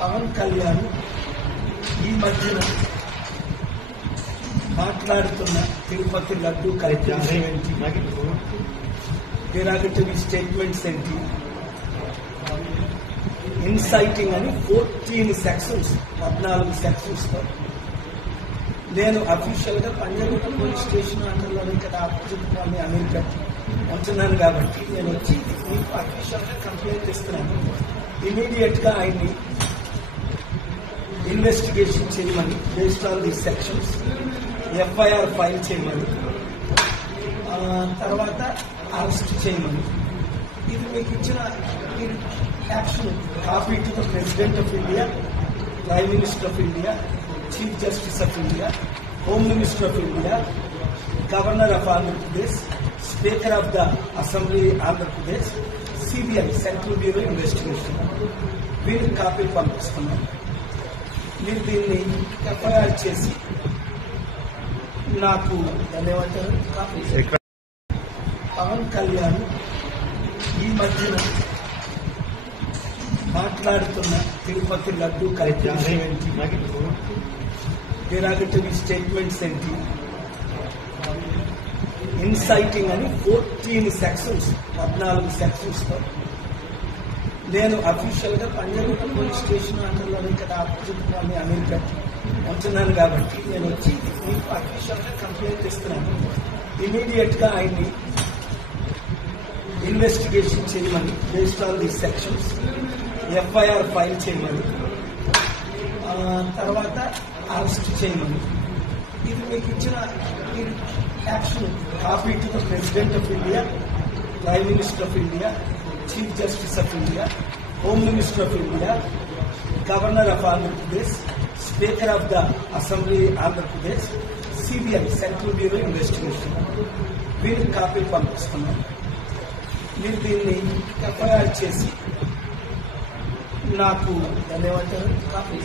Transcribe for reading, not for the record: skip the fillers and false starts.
పవన్ కళ్యాణ్ ఈ మధ్యన మాట్లాడుతున్న తిరుపతి లడ్డు కార్యక్రమం ఏంటి, derogatory స్టేట్మెంట్స్ ఏంటి, ఇన్సైటింగ్ అని 14 సెక్షన్స్ 14 సెక్షన్స్ తో నేను అఫీషియల్ గా పంజాగుట్ట పోలీస్ స్టేషన్ అండర్లోనే కదా అప్పచెప్పుకోవాలి అమెరికా ఉంటున్నాను కాబట్టి నేను వచ్చి మీకు అఫీషియల్ గా కంప్లైంట్ ఇస్తున్నాను. ఇమీడియట్ గా ఆయన్ని ఇన్వెస్టిగేషన్ చేయమని, based on the sections FIR file చేయమని, తర్వాత అరెస్ట్ చేయమని. ఇది మీకు ఇచ్చిన action copy to the president of India, prime minister of India, chief justice of India, home minister of India, governor of Andhra Pradesh, speaker of the assembly Andhra Pradesh, CBI central bureau investigation వీరికి copy పంపిస్తున్నాం. మీరు దీన్ని FIR చేసి నాకు ధన్యవాదాలు. Copy Pawan Kalyan ఈ మధ్యన మాట్లాడుతున్న తిరుపతి లడ్డు కార్యక్రమం ఏంటి, derogatory స్టేట్మెంట్స్ ఏంటి, ఇన్సైటింగ్ అని 14 సెక్షన్స్ 14 సెక్షన్స్ తో నేను అఫీషియల్ గా పంజాగుట్ట పోలీస్ స్టేషన్ అండర్లోనే కదా అప్పచెప్పుకోవాలి అమెరికా ఉంటున్నాను కాబట్టి నేను వచ్చి మీకు అఫీషియల్ గా కంప్లైంట్ ఇస్తున్నాను. ఇమీడియట్ గా ఆయన్ని ఇన్వెస్టిగేషన్ చేయమని, based on the sections FIR file చేయమని, తర్వాత అరెస్ట్ చేయమని. ఇది మీకు ఇచ్చిన action copy to the president of India, prime minister of India, chief justice of India, home minister of India, governor of Andhra Pradesh, speaker of the assembly Andhra Pradesh, CBI central bureau investigation వీరికి copy పంపిస్తున్నాం. మీరు దీన్ని FIR చేసి నాకు ధన్యవాదాలు. Copy